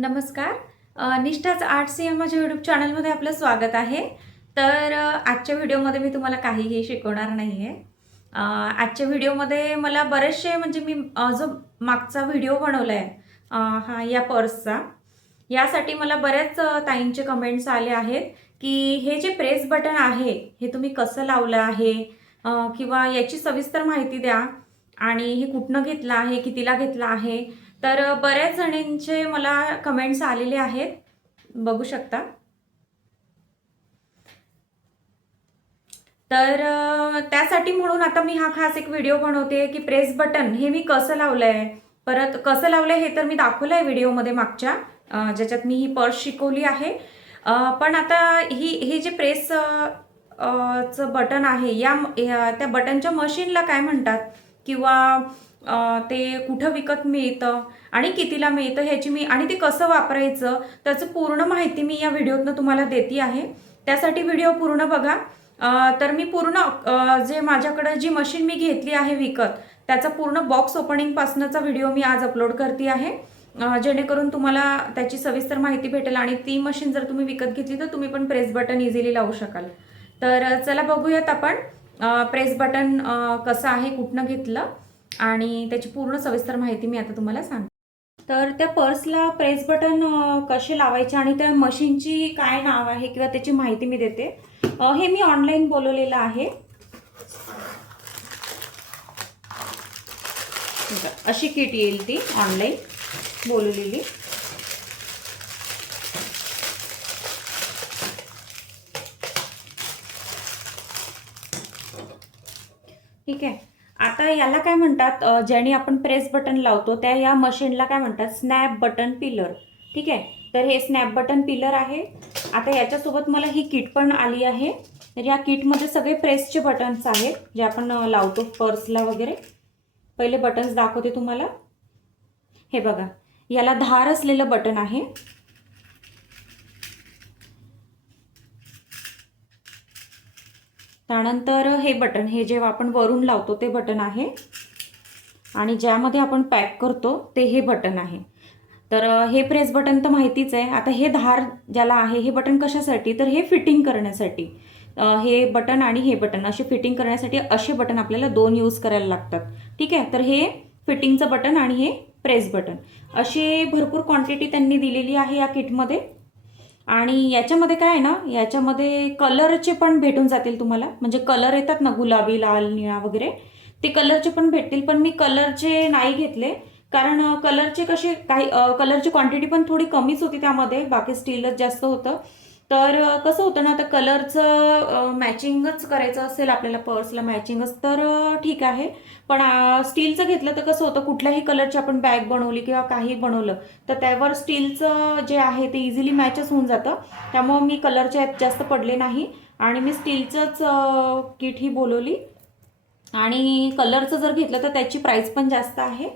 नमस्कार. निष्ठाच art C M माझ्या यूट्यूब चॅनलमध्ये आपलं स्वागत आहे. तर आजच्या व्हिडिओमध्ये मी तुम्हाला काहीही शिकवणार नाही आहे आजच्या व्हिडिओमध्ये मला बरेचसे म्हणजे मी जो मागचा व्हिडिओ बनवला आहे हा या पर्सचा यासाठी मला बऱ्याच ताईंचे कमेंट्स आले आहेत की हे जे प्रेस बटन आहे हे तुम्ही कसं लावलं आहे? किंवा याची सविस्तर माहिती द्या. आणि हे कुठनं घेतलं आहे? कितीला घेतलं आहे? तर बऱ्याच जणींचे मला कमेंट्स आलेले आहेत. बघू शकता. तर त्यासाठी म्हणून आता मी हा खास एक व्हिडिओ बनवते की प्रेस बटन हे मी कसं लावलं आहे परत कसं लावलं आहे हे तर मी दाखवलं आहे व्हिडिओमध्ये मागच्या ज्याच्यात मी ही पर्स शिकवली आहे. पण आता ही हे जे प्रेस चं बटन आहे या या- त्या बटनच्या मशीनला काय म्हणतात? किंवा ते कुठं विकत मिळतं आणि कितीला मिळतं ह्याची मी आणि ते कसं वापरायचं त्याचं पूर्ण माहिती मी या व्हिडिओतनं तुम्हाला देते आहे. त्यासाठी व्हिडिओ पूर्ण बघा. तर मी पूर्ण जे माझ्याकडं जी मशीन मी घेतली आहे विकत त्याचा पूर्ण बॉक्स ओपनिंगपासूनचा व्हिडिओ मी आज अपलोड करते आहे. जेणेकरून तुम्हाला त्याची सविस्तर माहिती भेटेल आणि ती मशीन जर तुम्ही विकत घेतली तर तुम्ही पण प्रेस बटन इझिली लावू शकाल. तर चला बघूयात आपण प्रेस बटन कसं आहे कुठनं घेतलं. आणि त्याची पूर्ण सविस्तर माहिती मी आता तुम्हाला सांगते. तर त्या पर्सला प्रेस बटन कसे लावायचे आणि त्या मशीनची काय नाव आहे किंवा त्याची माहिती मी देते. हे मी ऑनलाईन बोलवलेलं आहे. अशी किट येईल ती ऑनलाईन बोलवलेली. ठीक आहे. आता याला काय म्हणतात ज्याने आपण प्रेस बटन लावतो त्या या मशीनला काय म्हणतात स्नॅप बटन पिलर ठीक आहे? तर हे स्नॅप बटन पिलर आहे. आता याच्यासोबत मला ही किट पण आली आहे. तर या किटमध्ये सगळे प्रेसचे बटन्स आहेत जे आपण लावतो पर्सला वगैरे. पहिले बटन्स दाखवते तुम्हाला. हे बघा. याला धार असलेलं बटन आहे. त्यानंतर हे बटन हे जेव्हा आपण वरून लावतो ते बटन आहे. आणि ज्यामध्ये आपण पॅक करतो ते हे बटन आहे. तर हे प्रेस बटन तर माहितीच आहे. आता हे धार ज्याला आहे हे बटन कशासाठी? तर हे फिटिंग करण्यासाठी. हे बटन आणि हे बटन असे फिटिंग करण्यासाठी असे बटन आपल्याला दोन यूज करायला लागतात. ठीक आहे? तर हे फिटिंगचं बटन आणि हे प्रेस बटन. असे भरपूर क्वांटिटी त्यांनी दिलेली आहे या किटमध्ये आणि याच्यामध्ये काय आहे ना याच्यामध्ये कलरचे पण भेटून जातील तुम्हाला. म्हणजे कलर येतात ना गुलाबी लाल निळा वगैरे. ते कलरचे पण भेटतील पण मी कलरचे नाही घेतले. कारण कलरचे कसे काही कलरची क्वांटिटी पण थोडी कमीच होती त्यामध्ये. बाकी स्टीलच जास्त होतं. तर कसं होतं ना आता कलरचं मॅचिंगच करायचं असेल आपल्याला पर्सला मॅचिंगच तर ठीक आहे. पण स्टीलचं घेतलं तर कसं होतं कुठल्याही कलरची आपण बॅग बनवली किंवा काही बनवलं तर त्यावर स्टीलचं जे आहे ते इझिली मॅचच होऊन जातं. त्यामुळं मी कलरच्या यात जास्त पडले नाही. आणि मी स्टीलचंच किट ही बोलवली. आणि कलरचं जर घेतलं तर त्याची प्राईस पण जास्त आहे.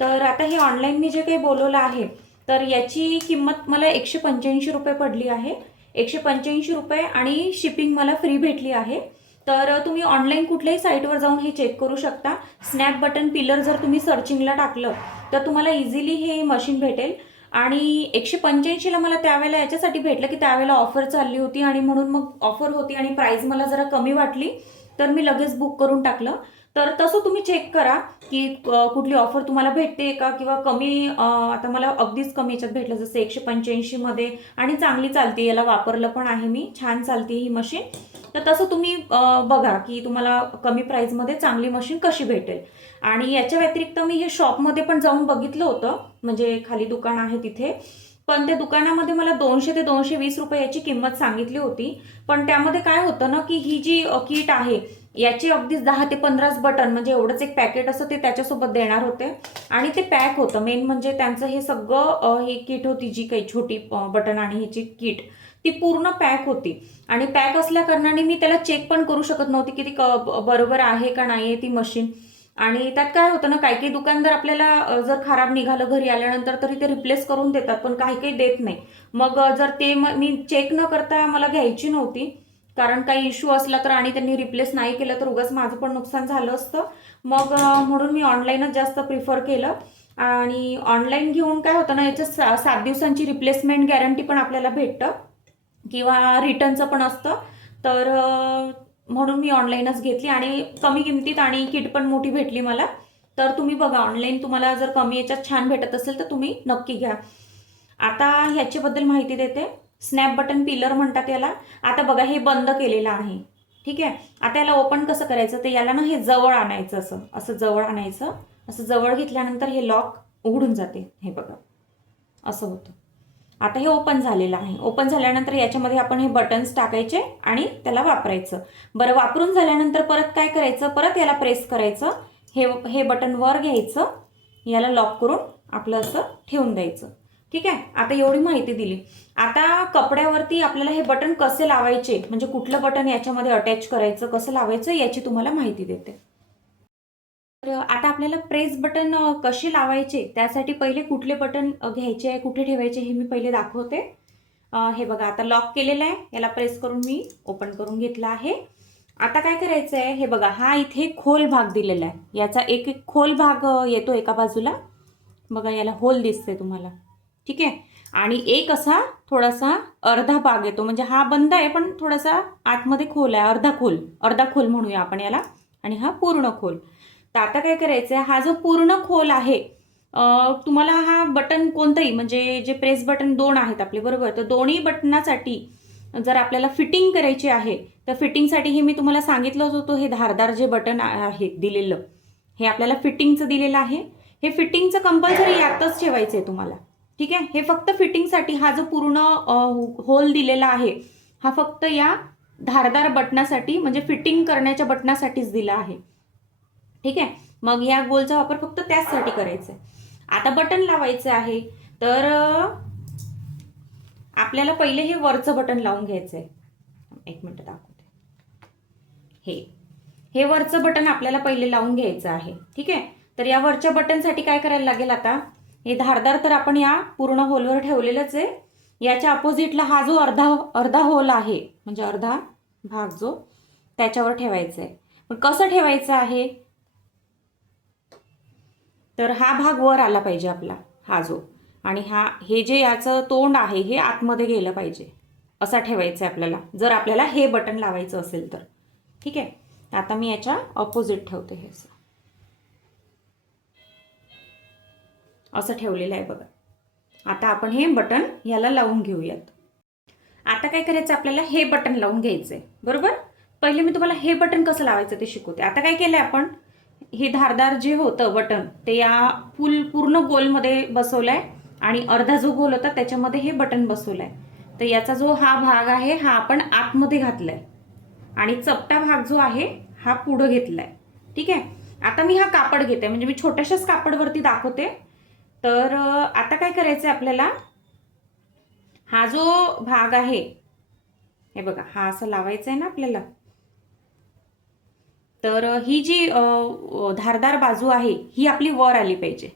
तर आता हे ऑनलाईन मी जे काही बोलवलं आहे तर याची किंमत मला एकशे पंच्याऐंशी रुपये पडली आहे. एकशे पंच्याऐंशी रुपये आणि शिपिंग मला फ्री भेटली आहे. तर तुम्ही ऑनलाईन कुठल्याही साईटवर जाऊन हे चेक करू शकता. स्नॅप बटन पिलर जर तुम्ही सर्चिंगला टाकलं तर तुम्हाला इझिली हे मशीन भेटेल. आणि एकशे पंच्याऐंशीला मला त्यावेळेला याच्यासाठी भेटलं की त्यावेळेला ऑफर चालली होती आणि म्हणून मग ऑफर होती आणि प्राईज मला जरा कमी वाटली तर मी लगेच बुक करून टाकलं. तर तसं तुम्ही चेक करा की कुठली ऑफर तुम्हाला भेटते का? किंवा कमी आता मला अगदीच कमी याच्यात भेटलं जसं एकशे पंच्याऐंशीमध्ये आणि चांगली चालते याला वापरलं पण आहे मी. छान चालते ही मशीन तर तसं तुम्ही बघा की तुम्हाला कमी प्राईजमध्ये चांगली मशीन कशी भेटेल. आणि याच्या व्यतिरिक्त मी हे शॉपमध्ये पण जाऊन बघितलं होतं म्हणजे खाली दुकान आहे तिथे. पण त्या दुकानामध्ये मला दोनशे ते दोनशे वीस रुपये याची किंमत सांगितली होती. पण त्यामध्ये काय होतं ना की ही जी किट आहे याचे अगदीच दहा ते पंधराच बटन म्हणजे एवढंच एक पॅकेट असं ते त्याच्यासोबत देणार होते. आणि ते पॅक होतं. मेन म्हणजे त्यांचं हे सगळं हे ही किट होती जी काही छोटी बटन आणि ह्याची किट ती पूर्ण पॅक होती. आणि पॅक असल्या कारणाने मी त्याला चेक पण करू शकत नव्हती की ती क- बरोबर आहे का नाही आहे ती मशीन आणि त्यात काय होतं ना काही काही दुकानदार आपल्याला जर खराब निघालं घरी आल्यानंतर तरी ते रिप्लेस करून देतात पण काही काही देत नाही. मग जर ते मी चेक न करता मला घ्यायची नव्हती कारण काही इश्यू असला तर आणि त्यांनी रिप्लेस नाही केलं तर उगाच माझं पण नुकसान झालं असतं. मग म्हणून मी ऑनलाईनच जास्त प्रिफर केलं. आणि ऑनलाईन घेऊन काय होतं ना याच्या सा सात दिवसांची रिप्लेसमेंट गॅरंटी पण आपल्याला भेटतं. किंवा रिटर्नचं पण असतं. तर म्हणून मी ऑनलाईनच घेतली. आणि कमी किमतीत आणि किट पण मोठी भेटली मला. तर तुम्ही बघा ऑनलाईन तुम्हाला जर कमी याच्यात छान भेटत असेल तर तुम्ही नक्की घ्या. आता ह्याच्याबद्दल माहिती देते. स्नॅप बटन पिलर म्हणतात याला. आता बघा हे बंद केलेलं आहे. ठीक आहे? आता याला ओपन कसं करायचं? ते याला ना हे जवळ आणायचं असं. असं जवळ आणायचं. असं जवळ घेतल्यानंतर हे लॉक उघडून जाते. हे बघा. असं होतं. आता हे ओपन झालेलं आहे. ओपन झाल्यानंतर याच्यामध्ये आपण हे बटन्स टाकायचे आणि त्याला वापरायचं. बरं वापरून झाल्यानंतर परत काय करायचं? परत याला प्रेस करायचं. हे हे बटन वर घ्यायचं. याला लॉक करून आपलं असं ठेवून द्यायचं. ठीक आहे? आता एवढी माहिती दिली. आता कपड्यावरती आपल्याला हे बटन कसे लावायचे? म्हणजे कुठलं बटन याच्यामध्ये अटॅच करायचं कसं लावायचं याची तुम्हाला माहिती देते. तर आता आपल्याला प्रेस बटन कसे लावायचे? त्यासाठी पहिले कुठले बटन घ्यायचे आहे कुठे ठेवायचे हे मी पहिले दाखवते. हे बघा आता लॉक केलेलं आहे. याला प्रेस करून मी ओपन करून घेतला आहे. आता काय करायचं आहे? हे बघा हा इथे खोल भाग दिलेला आहे. याचा एक एक खोल भाग येतो एका बाजूला. बघा याला होल दिसते तुम्हाला. ठीक आहे? आणि एक असा थोडासा अर्धा भाग येतो. म्हणजे हा बंद आहे पण थोडासा आतमध्ये खोल आहे. अर्धा खोल. अर्धा खोल म्हणूया आपण याला. आणि हा पूर्ण खोल. तर आता काय करायचं आहे हा जो पूर्ण खोल आहे तुम्हाला हा बटन कोणतंही म्हणजे जे प्रेस बटन दोन आहेत आपले बरोबर? तर दोन्ही बटनासाठी जर आपल्याला फिटिंग करायची आहे तर फिटिंगसाठी हे मी तुम्हाला सांगितलंच होतं हे धारदार जे बटन आहे दिलेलं. हे आपल्याला फिटिंगचं दिलेलं आहे. हे फिटिंगचं कंपल्सरी यातच ठेवायचं आहे तुम्हाला. ठीक आहे? हे फक्त फिटिंगसाठी हा जो पूर्ण होल दिलेला आहे हा फक्त या धारदार बटनासाठी म्हणजे फिटिंग करण्याच्या बटनासाठीच दिला आहे. ठीक आहे? मग या गोलचा वापर फक्त त्याचसाठी करायचा आहे. आता बटन लावायचं आहे तर आपल्याला पहिले हे वरचं बटन लावून घ्यायचं आहे. एक मिनटं दाखवते. हे हे वरचं बटन आपल्याला पहिले लावून घ्यायचं आहे. ठीक आहे? तर या वरच्या बटनसाठी काय करायला लागेल आता? हे धारदार तर आपण या पूर्ण होलवर ठेवलेलंच आहे. याच्या अपोजिटला हा जो अर्धा अर्धा होल आहे म्हणजे अर्धा भाग जो त्याच्यावर ठेवायचा आहे. पण कसं ठेवायचं आहे? तर हा भाग वर आला पाहिजे आपला हा जो. आणि हा हे जे याचं तोंड आहे हे आतमध्ये गेलं पाहिजे. असा ठेवायचं आहे आपल्याला. जर आपल्याला हे बटन लावायचं असेल तर. ठीक आहे? आता मी याच्या ऑपोजिट ठेवते हे असं ठेवलेलं आहे बघा. आता आपण हे बटन ह्याला लावून घेऊयात. आता काय करायचं आपल्याला? हे बटन लावून घ्यायचं आहे बरोबर? पहिले मी तुम्हाला हे बटन कसं लावायचं ते शिकवते. आता काय केलं आपण? हे धारदार जे होतं बटन ते या फुल पूर्ण गोलमध्ये बसवलं आहे आणि अर्धा जो गोल होता त्याच्यामध्ये हे बटन बसवलं आहे तर याचा जो हा भाग आहे हा आपण आतमध्ये घातला आहे आणि चपटा भाग जो आहे हा पुढं घेतला आहे ठीक आहे? आता मी हा कापड घेते. म्हणजे मी छोट्याशाच कापडवरती दाखवते. तर आता काय करायचं आहे आपल्याला? हा जो भाग आहे हे बघा हा असं लावायचा आहे ना आपल्याला. तर ही जी धारदार बाजू आहे ही आपली वर आली पाहिजे.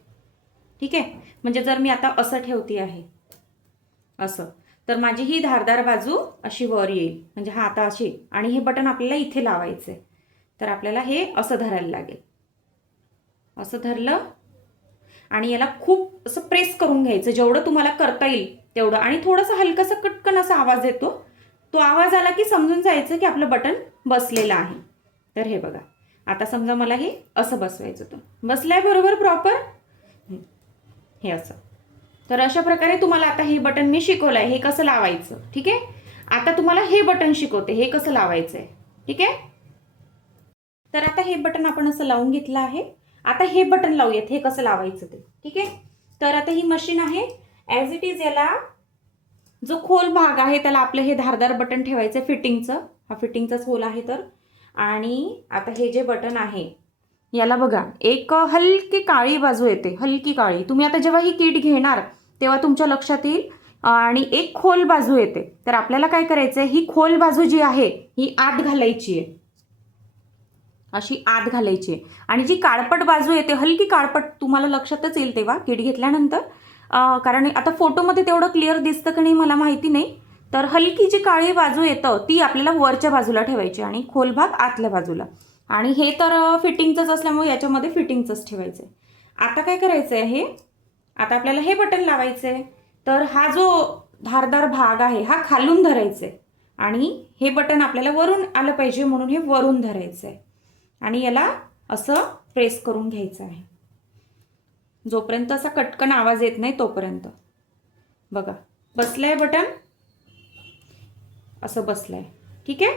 ठीक आहे? म्हणजे जर मी आता असं ठेवते आहे असं तर माझी ही धारदार बाजू अशी वर येईल. म्हणजे हा आता अशी आणि हे बटन आपल्याला इथे लावायचं आहे तर आपल्याला हे असं धरायला लागेल. असं धरलं आणि याला खूप असं प्रेस करून घ्यायचं. जेवढं तुम्हाला करता येईल तेवढं. आणि थोडंसं हलकासा कटकन असा आवाज येतो. तो आवाज आला की समजून जायचं की आपलं बटन बसलेलं आहे. तर हे बघा. आता समजा मला हे असं बसवायचं होतं. बसलंय बरोबर प्रॉपर हे असं. तर अशा प्रकारे तुम्हाला आता हे बटन मी शिकवलं आहे हे कसं लावायचं? ठीक आहे? आता तुम्हाला हे बटन शिकवते. हे कसं लावायचं आहे ठीक आहे? तर आता हे बटन आपण असं लावून घेतलं आहे. आता हे बटन लावूयात हे कसं लावायचं ते. ठीक आहे? तर आता ही मशीन आहे. ॲज इट इज याला जो खोल भाग आहे त्याला आपलं हे धारदार बटन ठेवायचं आहे फिटिंगचं. हा फिटिंगचाच होल आहे तर. आणि आता हे जे बटन आहे याला बघा एक हलकी काळी बाजू येते हलकी काळी. तुम्ही आता जेव्हा ही किट घेणार तेव्हा तुमच्या लक्षात येईल. आणि एक खोल बाजू येते. तर आपल्याला काय करायचं आहे ही खोल बाजू जी आहे ही आत घालायची आहे. अशी आत घालायची. आहे आणि जी काळपट बाजू येते हलकी काळपट तुम्हाला लक्षातच येईल तेव्हा किट घेतल्यानंतर. कारण आता फोटोमध्ये तेवढं क्लिअर दिसतं की नाही मला माहिती नाही. तर हलकी जी काळी बाजू येतं ती आपल्याला वरच्या बाजूला ठेवायची आणि खोल भाग आतल्या बाजूला. आणि हे तर फिटिंगचंच असल्यामुळे याच्यामध्ये फिटिंगचंच ठेवायचं आहे आता काय करायचं आहे आता आपल्याला हे बटन लावायचं आहे तर हा जो धारदार भाग आहे हा खालून धरायचा आहे आणि हे बटन आपल्याला वरून आलं पाहिजे म्हणून हे वरून धरायचं आहे आणि याला असं प्रेस करून घ्यायचं आहे. जोपर्यंत असा कटकन आवाज येत नाही तोपर्यंत. बघा बसलंय बटन असं बसलंय. ठीक आहे?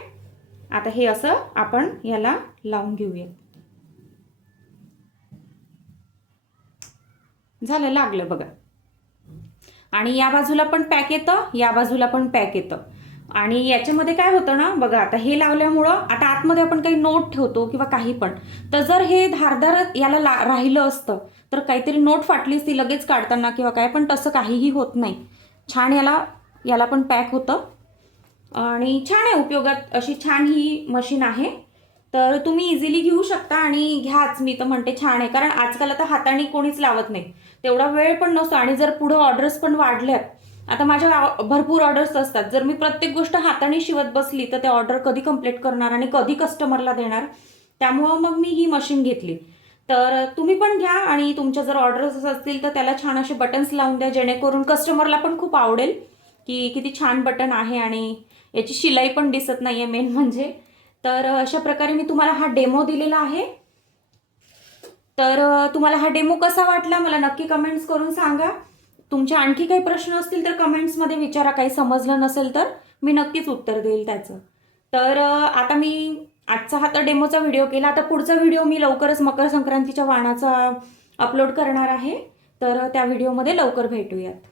आता हे असं आपण याला लावून घेऊया. झालं लागलं बघा. आणि या बाजूला पण पॅक येतं या बाजूला पण पॅक येतं. आणि याच्यामध्ये काय होतं ना बघा आता हे लावल्यामुळं आता आतमध्ये आपण काही नोट ठेवतो किंवा काही पण. तर जर हे धारदार याला ला राहिलं असतं तर काहीतरी नोट फाटली असती लगेच काढताना किंवा काय पण तसं काहीही होत नाही. छान याला याला पण पॅक होतं. आणि छान आहे उपयोगात अशी छान ही मशीन आहे. तर तुम्ही इझिली घेऊ शकता आणि घ्याच. मी तर म्हणते छान आहे. कारण आजकाल आता हाताने कोणीच लावत नाही. तेवढा वेळ पण नसतो आणि जर पुढं ऑर्डर्स पण वाढल्यात आता माझ्या भरपूर ऑर्डर्स असतात. जर मी प्रत्येक गोष्ट हाताने शिवत बसली तर ते ऑर्डर कधी कंप्लीट करणार आणि कधी कस्टमरला देणार? त्यामुळं मग मी ही मशीन घेतली. तर तुम्ही पण घ्या आणि तुमच्या जर ऑर्डर्स असतील तर त्याला छान असे बटन्स लावून द्या जेणेकरून कस्टमरला पण खूप आवडेल की किती छान बटन आहे आणि याची शिलाई पण दिसत नाही आहे मेन म्हणजे. तर अशा प्रकारे मी तुम्हाला हा डेमो दिलेला आहे. तर तुम्हाला हा डेमो कसा वाटला मला नक्की कमेंट्स करून सांगा. तुमचे आणखी काही प्रश्न असतील तर कमेंट्समध्ये विचारा. काही समजलं नसेल तर मी नक्कीच उत्तर देईल त्याचं. तर आता मी आजचा हा तर डेमोचा व्हिडिओ केला. आता पुढचा व्हिडिओ मी लवकरच मकर संक्रांतीच्या वाणाचा अपलोड करणार आहे. तर त्या व्हिडिओमध्ये लवकर भेटूयात.